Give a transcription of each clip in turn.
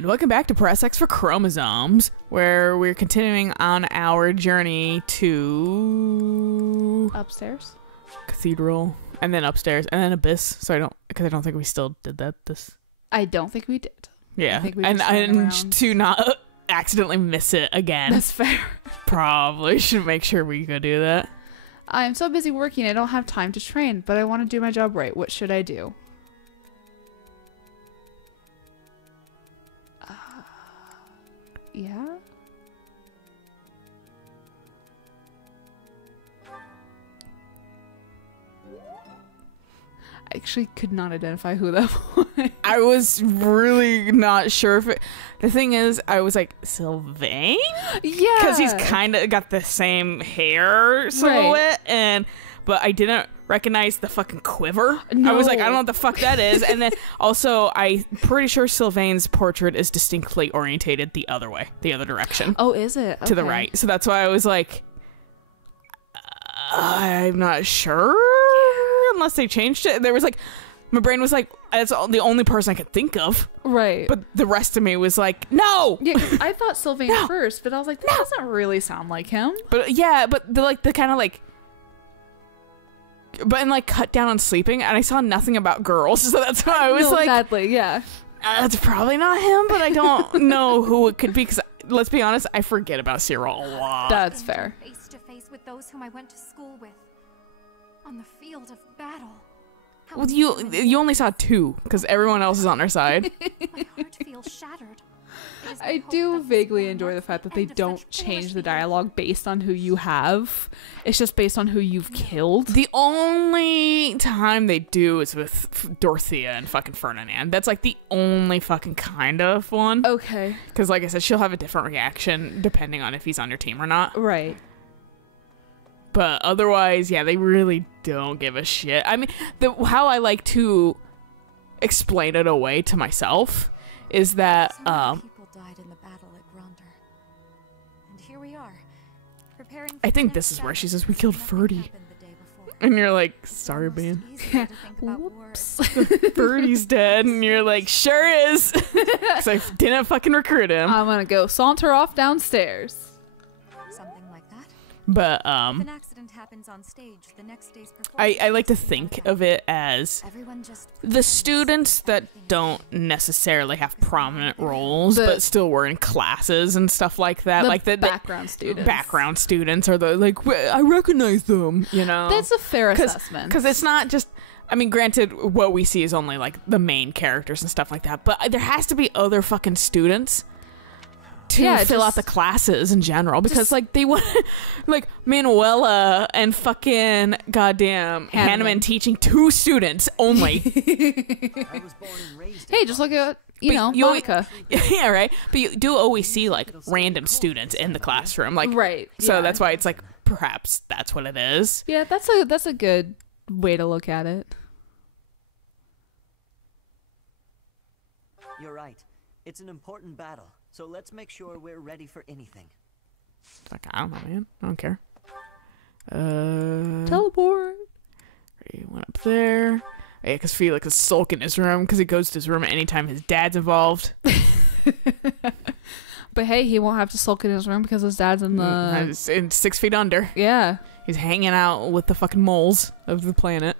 And welcome back to Press X for Chromosomes, where we're continuing on our journey to upstairs, Cathedral, and then upstairs, and then Abyss. So because I don't think we still did that. I don't think we did. Yeah, I think we and to not accidentally miss it again. That's fair. Probably should make sure we go do that. I'm so busy working, I don't have time to train, but I want to do my job right. What should I do? Yeah? I actually could not identify who that was. I was really not sure if it... The thing is, I was like, Sylvain? Yeah. Because he's kind of got the same hair silhouette, right. But I didn't recognize the fucking quiver. No. I was like, I don't know what the fuck that is. And then also, I'm pretty sure Sylvain's portrait is distinctly orientated the other way, the other direction. Oh, is it? Okay. To the right. So that's why I was like, I'm not sure. Unless they changed it. There was like, my brain was like, that's the only person I could think of. Right. But the rest of me was like, no. Yeah, 'cause I thought Sylvain first, but I was like, that doesn't really sound like him. But yeah, but the kind of like, but in like Cut Down on Sleeping, and I saw nothing about girls, so that's why I was like, badly, yeah. That's probably not him, but I don't know who it could be, because let's be honest, I forget about Cyril a lot. That's fair. Face to face with those whom I went to school with, on the field of battle. Well, you only saw two, because everyone else is on our side. My heart feels shattered. I do vaguely enjoy the fact that they don't change the dialogue based on who you have. It's just based on who you've killed. The only time they do is with Dorothea and fucking Ferdinand. That's like the only fucking kind of one. Okay. Because like I said, she'll have a different reaction depending on if he's on your team or not. Right. But otherwise, yeah, they really don't give a shit. I mean, how I like to explain it away to myself is that people died in the battle at Gronder. And here we are, preparing for I think the this next is where she battle. says we killed Nothing Ferdy. happened the day before. And you're like, sorry, It's man. almost easier to think about war. Whoops. Ferdy's dead. And you're like, sure is. Because I didn't fucking recruit him. I'm gonna go saunter off downstairs. Something like that. But If an accident happens on stage, the next day's I performance like to is think like of it as everyone just the pretends students that everything is don't necessarily have prominent roles, The- but still were in classes and stuff like that. Like the background students. background students are the like, I recognize them, you know? That's a fair assessment. Because it's not just, I mean, granted, what we see is only like the main characters and stuff like that, but there has to be other fucking students to fill out the classes in general, because like they want like Manuela and fucking goddamn Hanneman teaching two students only. I was born and raised in Hey, just look at, you But know, you always- Monica. Yeah, right. But you do always see like random students in the classroom, like Right. So yeah. that's why it's like perhaps that's what it is. Yeah, that's a good way to look at it. You're right. It's an important battle, so let's make sure we're ready for anything. It's like, I don't know, man. I don't care. Teleport. He went up there. Yeah, because Felix is sulking in his room because he goes to his room anytime his dad's involved. But hey, he won't have to sulk in his room because his dad's in the... He's in 6 feet under. Yeah. He's hanging out with the fucking moles of the planet.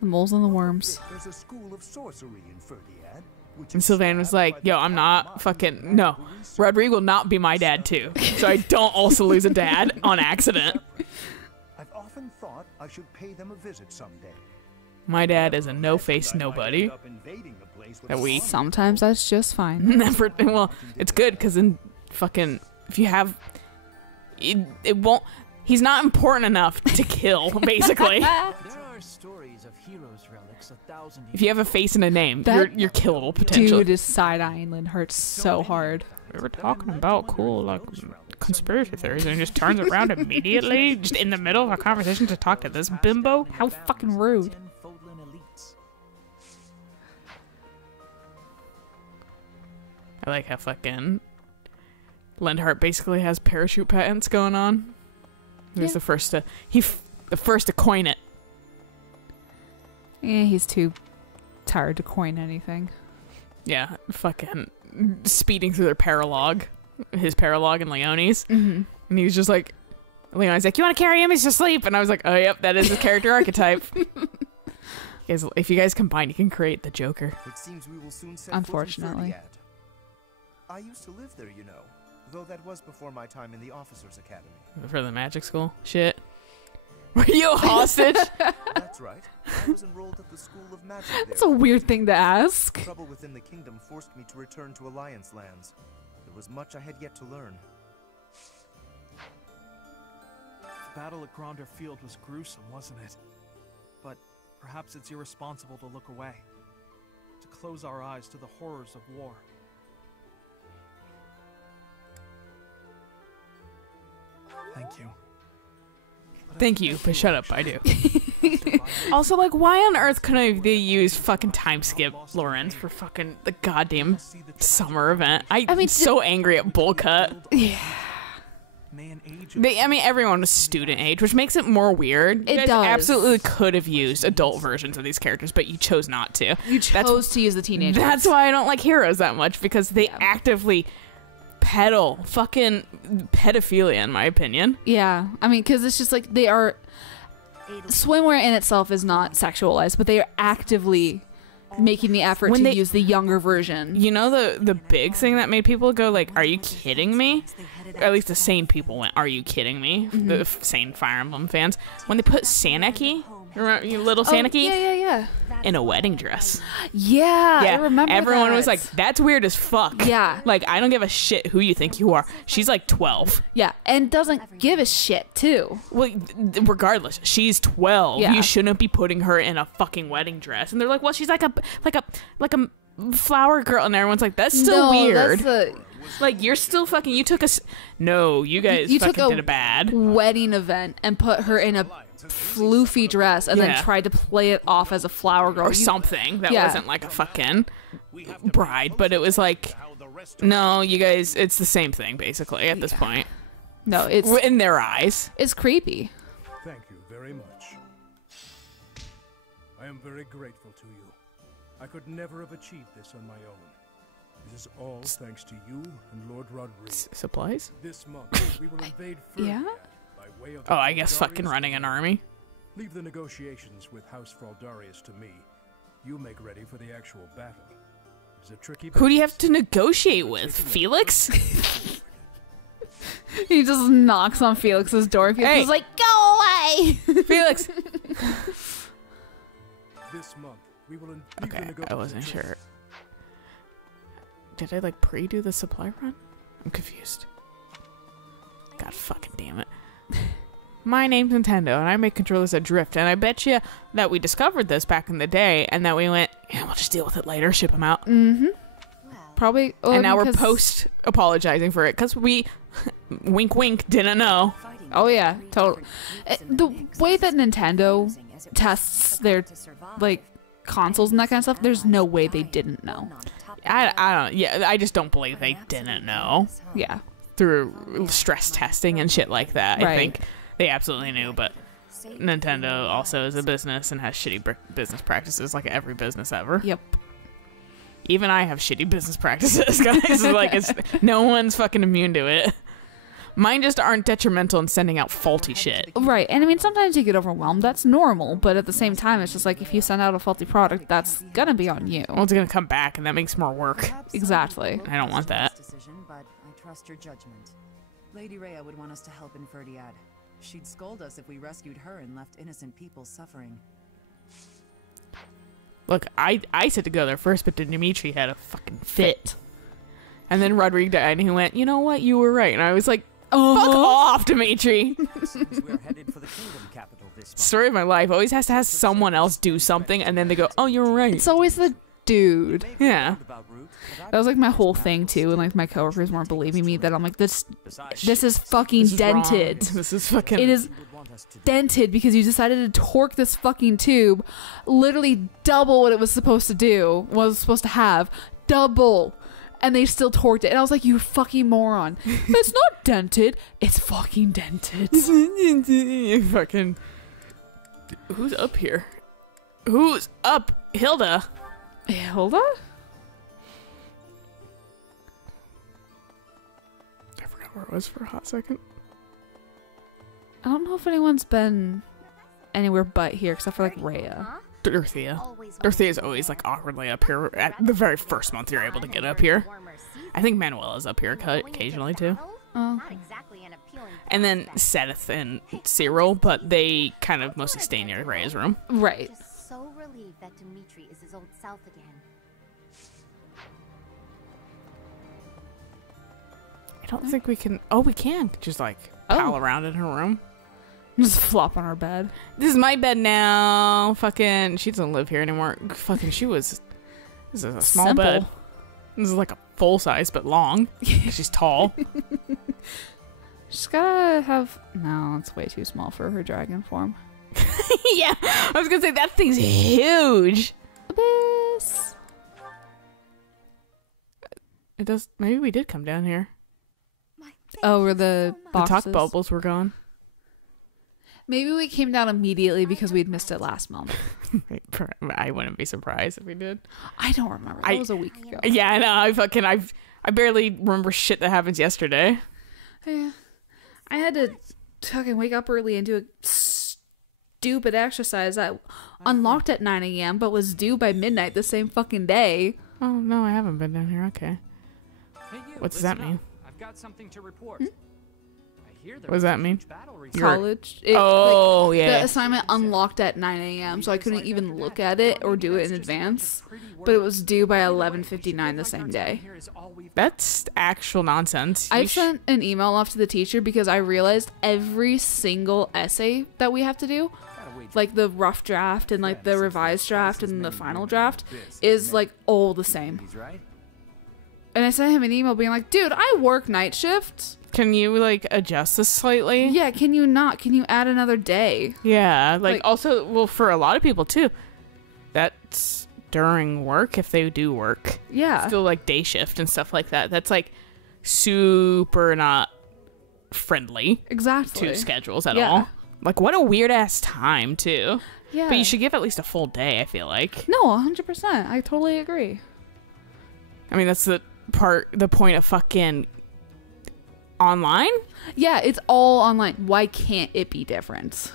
The moles and the worms. There's a school of sorcery in Ferdiad, which And is Sylvain was staffed like, by the yo, I'm not top fucking... modern No. medical research. Rodrigo will not be my dad, too. So I don't also lose a dad on accident. I've often thought I should pay them a visit someday. My dad is a no-face I might nobody. end up invading the place with That we- a Sometimes that's just fine. Never... Well, it's good, because then fucking... If you have... It won't... He's not important enough to kill, basically. There are stories of heroes' relics 1,000 If you have a face and a name, That you're killable, potentially. Dude is side-eyeing Linhart so hard. We were talking about cool, like, conspiracy theories, and he just turns around immediately, just in the middle of a conversation to talk to this bimbo? How fucking rude. 10 Fodlan elites. I like how fucking Linhart basically has parachute patents going on. He was Yeah. the first to the first to coin it. Yeah, he's too tired to coin anything. Yeah, fucking speeding through their paralogue, his paralogue and Leone's, and he was just like, Leone's like, you want to carry him? He's asleep. And I was like, oh, yep, that is his character archetype. Guys, if you guys combine, you can create the Joker. It seems we will soon set Unfortunately. foot in Ferdiad. I used to live there, you know, though that was before my time in the Officers' Academy. For the magic school? Shit. Were you a hostage? That's right. I was enrolled at the School of Magic there. That's a weird thing to ask. Trouble within the kingdom forced me to return to Alliance lands. There was much I had yet to learn. The battle at Gronder Field was gruesome, wasn't it? But perhaps it's irresponsible to look away, to close our eyes to the horrors of war. Thank you. Thank you, but shut up, I do. Also, like, why on earth couldn't they use fucking time skip Lorenz for fucking the goddamn summer event? I mean, so angry at Bullcut. Yeah. Everyone was student age, which makes it more weird. You It guys does. absolutely could have used adult versions of these characters, but you chose not to. You chose to use the teenagers. That's why I don't like Heroes that much, because they actively peddle fucking pedophilia, in my opinion. Yeah. I mean, because it's just like they are... Swimwear in itself is not sexualized, but they are actively making the effort When to they- use the younger version. You know the big thing that made people go like, "Are you kidding me?" Or at least the sane people went, "Are you kidding me?" The sane Fire Emblem fans, when they put Saneki, remember you little Saneki, Yeah. in a wedding dress. Yeah, I remember everyone that. was like, "That's weird as fuck." Yeah. like I don't give a shit who you think you are. She's like 12. Yeah, and doesn't give a shit, too. Well, regardless, she's 12. Yeah. You shouldn't be putting her in a fucking wedding dress. And they're like, "Well, she's like a flower girl," and everyone's like, "That's still weird." Like, you're still fucking. You took us. No, you guys You fucking took a did it bad. wedding event and put her in a floofy dress and Yeah. then tried to play it off as a flower girl. Or something that Yeah. wasn't like a fucking bride, but it was like, no, you guys, it's the same thing basically at this point. No, it's In their eyes. creepy. Thank you very much. I am very grateful to you. I could never have achieved this on my own. This is all thanks to you and Lord Rodriguez. Supplies? This month, we will invade Yeah? Ferdiad by way of the Oh, I guess fucking Fraldarius running an Kingdom. army. Leave the negotiations with House Fraldarius to me. You make ready for the actual battle. It's a tricky Who do you have business. to negotiate with? Felix? He just knocks on Felix's door. Felix Hey. is like, go away! Felix! This month, we will leave the Okay, I negotiations wasn't to- sure. Did I like pre-do the supply run? I'm confused. God fucking damn it. My name's Nintendo, and I make controllers that drift, and I bet you that we discovered this back in the day, and that we went, yeah, we'll just deal with it later, ship them out. Mm-hmm. Probably. And now we're post-apologizing for it, because we, wink wink, didn't know. Oh, yeah, totally. The way that Nintendo tests their, like, consoles and that kind of stuff, there's no way they didn't know. I just don't believe they didn't know Yeah. through stress testing and shit like that. I Right. think they absolutely knew, but Nintendo also is a business and has shitty business practices like every business ever. Yep. Even I have shitty business practices, guys. No one's fucking immune to it. Mine just aren't detrimental in sending out faulty shit. Right. And I mean, sometimes you get overwhelmed. That's normal. But at the same time, it's just like if you send out a faulty product, that's going to be on you. Well, it's gonna come back, and that makes more work. Exactly. I don't want that. Decision, but I trust your judgment. Lady Rhea would want us to help in Ferdiad. She'd scold us if we rescued her and left innocent people suffering. Look, I said to go there first, but Dimitri had a fucking fit. And then Rodrigo died, and he went, you know what? You were right. And I was like, fuck off, Dimitri. Seems we're headed for the kingdom capital this month. Story of my life always has to have someone else do something, and then they go, oh, you're right. It's always the dude. Yeah. That was like my whole thing too, and like my coworkers weren't believing me that I'm like this is fucking This is wrong. dented. This is fucking... It is dented because you decided to torque this fucking tube literally double what it was supposed to do, what it was supposed to have, double. And they still torqued it. And I was like, you fucking moron. It's not dented. It's fucking dented. fucking... Who's up here? Who's up? Hilda. Hilda? where it was for a hot second. I don't know if anyone's been anywhere but here except for like Rhea. Dorothea. Dorothea's always like awkwardly up here at the very first month you're able to get up here. I think Manuela's up here occasionally too. Oh. And then Seth and Cyril, but they kind of mostly stay near Rhea's room. Right. Just so relieved that Dimitri is his old self again. I don't think we can. Oh, we can just like pal around in her room. Just flop on our bed. This is my bed now. Fucking, she doesn't live here anymore. Fucking, she was. This is a small Simple. bed. This is like a full size, but long. She's tall. She's gotta have. No, it's way too small for her dragon form. Yeah, I was gonna say that thing's huge. Abyss. It does. Maybe we did come down here. Oh, where the boxes. The talk bubbles were gone. Maybe we came down immediately because we'd missed it last month. I wouldn't be surprised if we did. I don't remember. That was a week ago. Yeah, I know. I barely remember shit that happens yesterday. Yeah. I had to fucking wake up early and do a stupid exercise that unlocked at 9 a.m. but was due by midnight the same fucking day. Oh, no, I haven't been down here. Okay. Hey, what does that mean? I've got something to report. What does that mean? College. Yeah. The assignment unlocked at 9 a.m. so I couldn't even look at it or do it in advance. But it was due by 11:59 the same day. That's actual nonsense. I sent an email off to the teacher because I realized every single essay that we have to do, like the rough draft and like the revised draft and the final draft, is like all the same. And I sent him an email being like, dude, I work night shifts. Can you like adjust this slightly? Yeah, can you not? Can you add another day? Yeah, like also, well, for a lot of people too, that's during work if they do work. Yeah. Still like day shift and stuff like that. That's like super not friendly. Exactly. To schedules at all. Like what a weird ass time too. Yeah. But you should give at least a full day, I feel like. No, 100%. I totally agree. I mean, that's the point of fucking online? Yeah, it's all online. Why can't it be different?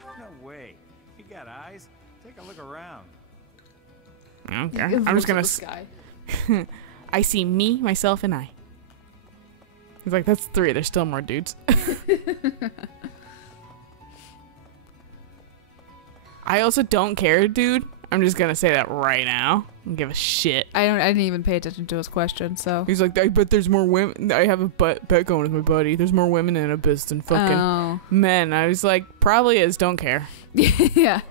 No way. You got eyes? Take a look around. Okay. I'm just gonna. I see me, myself, and I. He's like, that's 3. There's still more dudes. I also don't care, dude. I'm just gonna say that right now. I don't give a shit. I didn't even pay attention to his question, so. He's like, I bet there's more women. I have a bet going with my buddy. There's more women in Abyss than fucking men. I was like, probably is. Don't care. Yeah.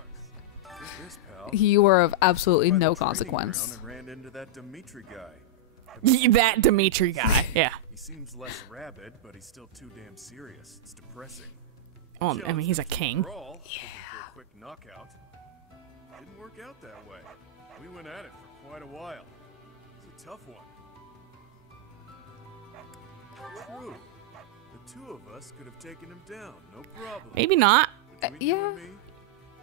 You are of absolutely no consequence. Ran into that Dimitri guy. That Dimitri guy. Yeah. He seems less rabid, but he's still too damn serious. It's depressing. Well, I mean, he's a king. Yeah. Quick knockout. Didn't work out that way. We went at it for quite a while. It was a tough one. True. The 2 of us could have taken him down, no problem. Maybe not. Yeah.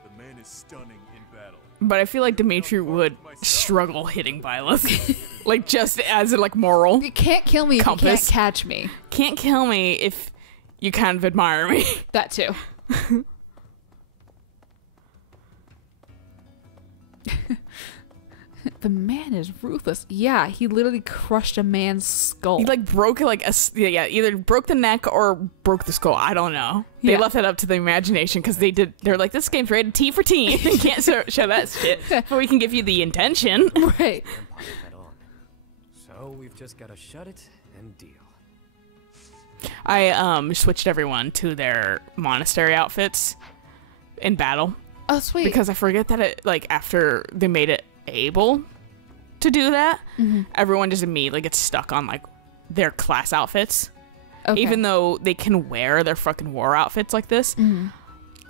The man is stunning in battle. But I feel like Dimitri would struggle hitting Violet. Like, just as a, like, moral You can't kill me compass. if you can't catch me. Can't kill me if you kind of admire me. That too. The man is ruthless. Yeah, he literally crushed a man's skull. He like broke like either broke the neck or broke the skull. I don't know. They left that up to the imagination because they're like, this game's rated T for teen. They can't show that shit, but we can give you the intention. Right. So we've just gotta shut it and deal. I switched everyone to their monastery outfits in battle. Oh sweet. Because I forget that it like after they made it able to do that, everyone just immediately gets stuck on like their class outfits, even though they can wear their fucking war outfits like this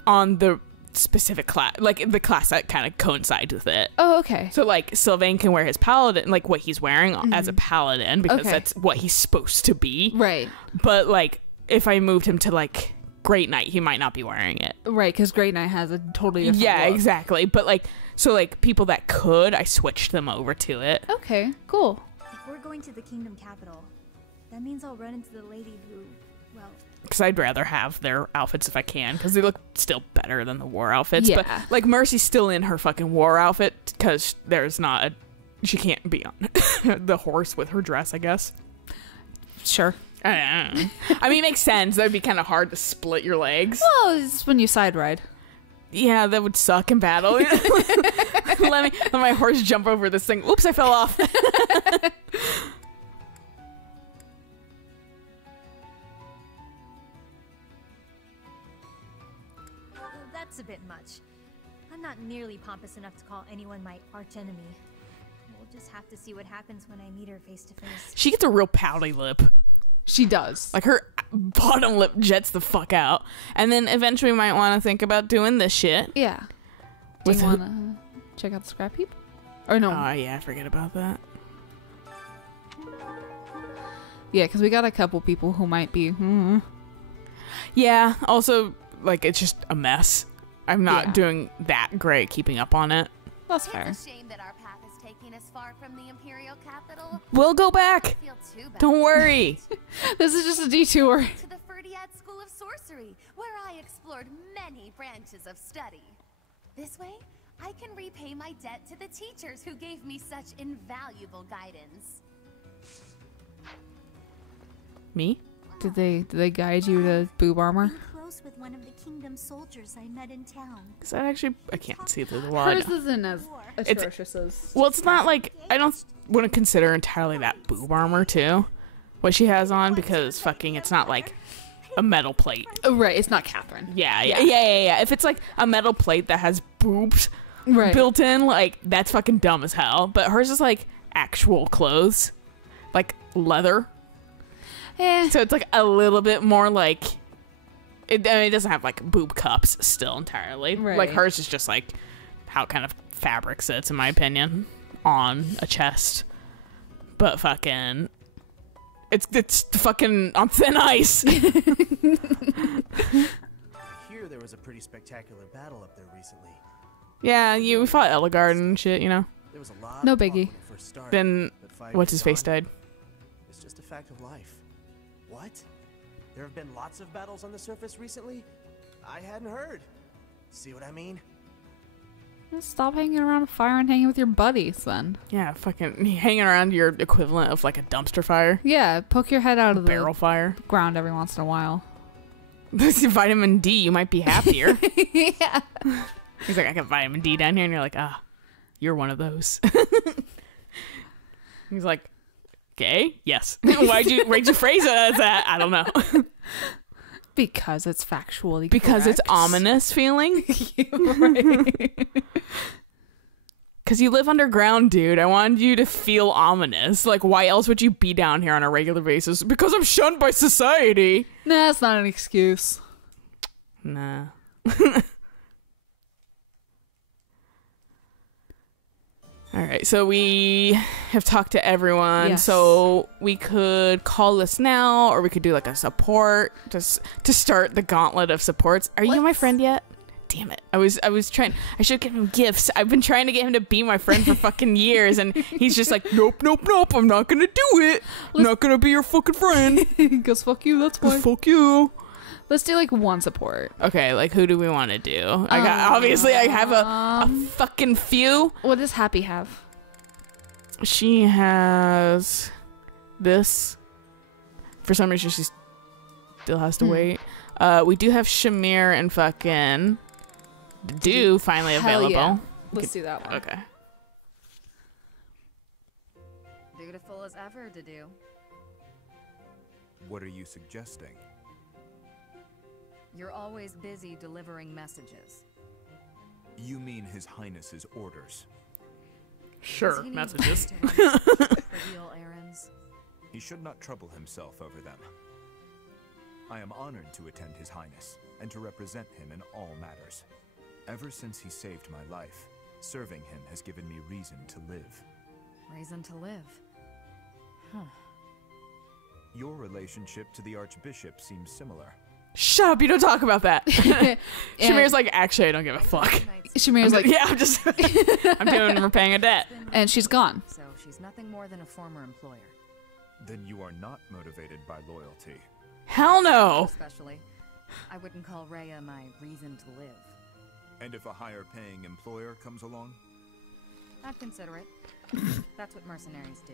on the specific class, like the class that kind of coincides with it. Oh, okay. So like Sylvain can wear his paladin, like what he's wearing as a paladin, because that's what he's supposed to be, right? But like if I moved him to like Great Knight, he might not be wearing it, right? Because Great Knight has a totally different look. Exactly. But like, so like people that could, I switched them over to it. Okay, cool. We're going to the kingdom capital. That means I'll run into the lady who, well... Because I'd rather have their outfits if I can, because they look still better than the war outfits. Yeah. But, like, Mercy's still in her fucking war outfit, because there's not a... She can't be on the horse with her dress, I guess. Sure. I mean, it makes sense. That would be kind of hard to split your legs. Well, it's when you side ride. Yeah, that would suck in battle. let my horse jump over this thing. Oops, I fell off. That's a bit much. I'm not nearly pompous enough to call anyone my archenemy. We'll just have to see what happens when I meet her face to face. She gets a real pouty lip. She does. Like, her bottom lip jets the fuck out. And then eventually we might want to think about doing this shit. Yeah. Do you want to check out the scrap heap? Or no? Oh, yeah, I forget about that. Yeah, because we got a couple people who might be... Yeah, also, like, it's just a mess. I'm not doing that great keeping up on it. That's fair. It's a shame that our path is taking us far from the Imperial capital. We'll go back. I feel too bad. Don't worry. This is just a detour. To the Ferdiad School of Sorcery, where I explored many branches of study. This way, I can repay my debt to the teachers who gave me such invaluable guidance. Me? Did they guide you to boob armor? Close with one of the kingdom's soldiers I met in town. Is that actually... I can't see through the wall. Hers isn't as atrocious as... Well, it's not like... I don't want to consider entirely that boob armor, too. What she has on, because fucking it's not like a metal plate. Oh, right, it's not Catherine. Yeah. If it's like a metal plate that has boobs built in, like, that's fucking dumb as hell. But hers is like actual clothes. Like leather. So it's like a little bit more like... It doesn't have like boob cups still entirely. Right. Like hers is just like how kind of fabric sits, in my opinion, on a chest. But fucking... It's fucking on thin ice. I hear there was a pretty spectacular battle up there recently. Yeah, we fought Eligard and shit, you know. There was a lot no of talk when biggie. we first started, Then but fighting what's his is face on. died. It's just a fact of life. What? There have been lots of battles on the surface recently? I hadn't heard. See what I mean? Stop hanging around a fire and hanging with your buddies, then. Yeah, fucking hanging around your equivalent of like a dumpster fire. Yeah, poke your head out of the barrel fire ground every once in a while. This is vitamin D, you might be happier. Yeah. He's like, I got vitamin D down here, and you're like, you're one of those. He's like, okay, yes. Why'd you phrase it as that? I don't know. Because it's factually Because correct. it's ominous feeling. Right. Because you live underground, dude. I wanted you to feel ominous. Like, why else would you be down here on a regular basis? Because I'm shunned by society. Nah, that's not an excuse. Nah. All right, so we have talked to everyone. Yes. So we could call this now, or we could do like a support just to start the gauntlet of supports. Are you my friend yet? Damn it! I was trying. I should give him gifts. I've been trying to get him to be my friend for fucking years, and he's just like, nope. I'm not gonna do it. I'm not gonna be your fucking friend. Because fuck you. That's why. Fuck you. Let's do like one support. Okay, like who do we want to do? I have a fucking few. What does Happy have? She has this. For some reason, she still has to wait. We do have Shamir and fucking Do finally Hell available. yeah. Let's do that one. Okay. Dutiful as ever to do. What are you suggesting? You're always busy delivering messages. You mean His Highness's orders? Sure, messages. Trivial errands. He should not trouble himself over them. I am honored to attend His Highness and to represent him in all matters. Ever since he saved my life, serving him has given me reason to live. Reason to live. Huh. Your relationship to the Archbishop seems similar. Shut up, you don't talk about that. Shamir's like, actually, I don't give a fuck. Shamir's like, yeah, I'm repaying a debt. And she's gone. So she's nothing more than a former employer. Then you are not motivated by loyalty. Hell no. Especially. I wouldn't call Rhea my reason to live. And if a higher paying employer comes along? I'd consider it. That's what mercenaries do.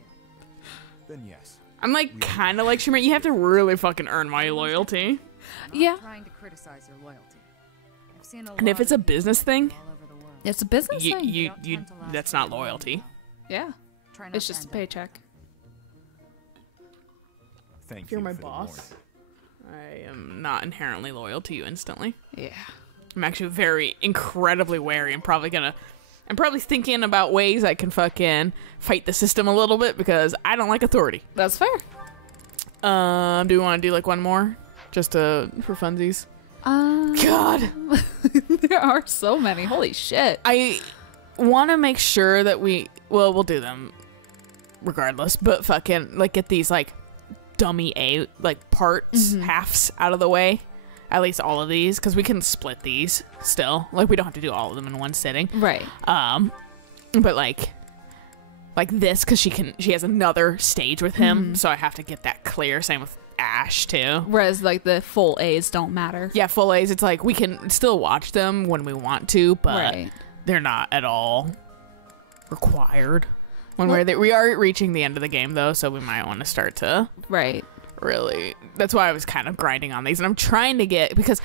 Then yes. I'm like kind of like Shimmer. You have to really fucking earn my loyalty. I'm not trying to criticize your loyalty. I've seen a And if it's a business thing, it's a business thing. You that's not loyalty. Yeah. It's just a paycheck. Thank If you're you my for the boss, I am not inherently loyal to you instantly. Yeah. I'm actually very incredibly wary. I'm probably thinking about ways I can fucking fight the system a little bit because I don't like authority. That's fair. Do we want to do like one more? Just for funsies? God. There are so many. Holy shit. I want to make sure that we'll do them regardless, but fucking like get these like dummy A like parts, halves out of the way. At least all of these, because we can split these still. Like, we don't have to do all of them in one sitting. Right. But like this, because she has another stage with him, so I have to get that clear. Same with Ash, too. Whereas, like, the full A's don't matter. Yeah, full A's, it's like, we can still watch them when we want to, but they're not at all required. We are reaching the end of the game, though, so we might want to start to... Right. Really, that's why I was kind of grinding on these, and I'm trying to get, because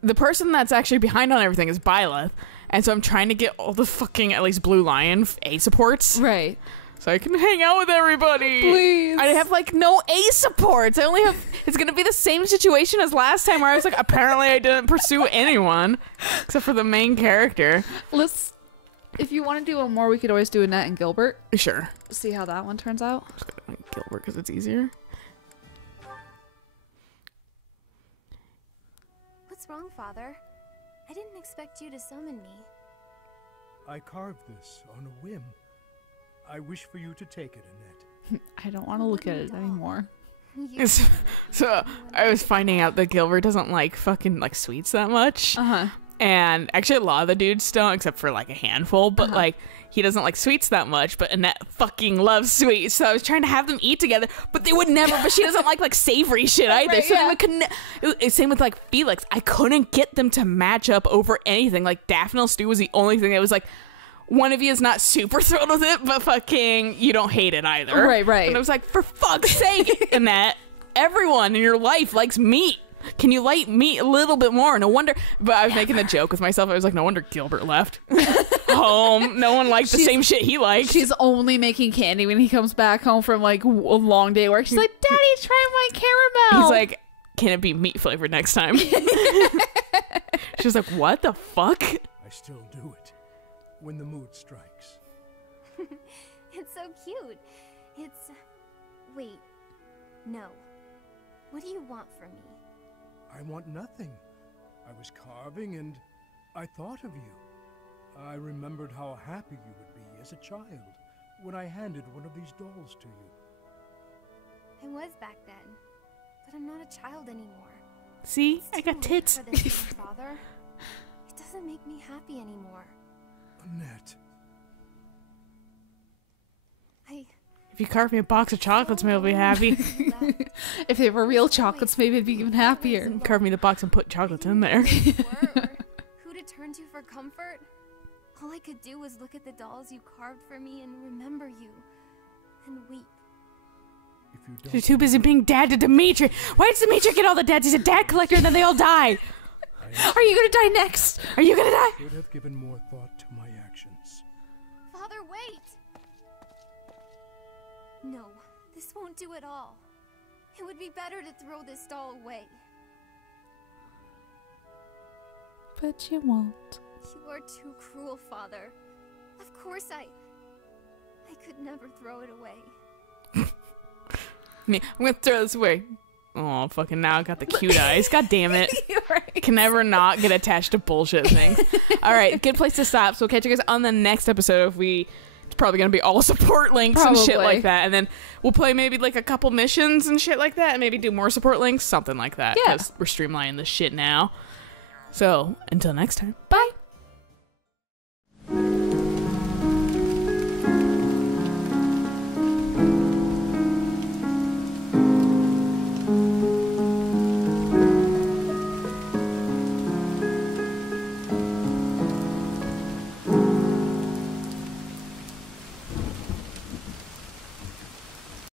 the person that's actually behind on everything is Byleth, and so I'm trying to get all the fucking at least Blue Lion A supports, right, so I can hang out with everybody. Please. I have like no A supports. I only have. It's gonna be the same situation as last time, where I was like, apparently I didn't pursue anyone except for the main character. If you want to do one more, we could always do Annette and Gilbert. Sure. See how that one turns out. Just gonna make Gilbert because it's easier. What's wrong, Father? I didn't expect you to summon me. I carved this on a whim. I wish for you to take it, Annette. I don't want to look at it anymore. So I was finding out that Gilbert doesn't like fucking like sweets that much. And actually a lot of the dudes don't, except for like a handful, but like he doesn't like sweets that much, but Annette fucking loves sweets. So I was trying to have them eat together, but they would never, but she doesn't like savory shit either. Right, so yeah. they would same with like Felix. I couldn't get them to match up over anything. Like Daphne stew was the only thing that was like, one of you is not super thrilled with it, but fucking you don't hate it either. Right. And I was like, for fuck's sake, Annette, everyone in your life likes meat. Can you like meat a little bit more? No wonder. But I was making a joke with myself. I was like, no wonder Gilbert left home. No one liked the same shit he liked. She's only making candy when he comes back home from like a long day work. She's like, Daddy, try my caramel. He's like, can it be meat flavored next time? She was like, what the fuck? I still do it when the mood strikes. It's so cute. It's... Wait. No. What do you want from me? I want nothing. I was carving and I thought of you. I remembered how happy you would be as a child when I handed one of these dolls to you. I was back then, but I'm not a child anymore. See? I got tits. For this now, Father. It doesn't make me happy anymore. Annette. If you carve me a box of chocolates, maybe I'll be happy. If they were real chocolates, maybe I'd be even happier. Carve me the box and put chocolates in there. Who to turn to for comfort? All I could do was look at the dolls you carved for me and remember you. And weep. You're too busy being dad to Dimitri. Why does Dimitri get all the dads? He's a dad collector and then they all die. Are you gonna die next? Are you gonna die? I should have given more thought to my actions. Father, wait! No, this won't do it all. It would be better to throw this doll away. But you won't. You are too cruel, Father. Of course I could never throw it away. I'm gonna throw this away. Oh, fucking now I got the cute eyes. God damn it. Right. Can never not get attached to bullshit things. All right, good place to stop. So we'll catch you guys on the next episode. It's probably going to be all support links and shit like that. And then we'll play maybe like a couple missions and shit like that. And maybe do more support links, something like that. Yeah. Because we're streamlining this shit now. So until next time. Bye.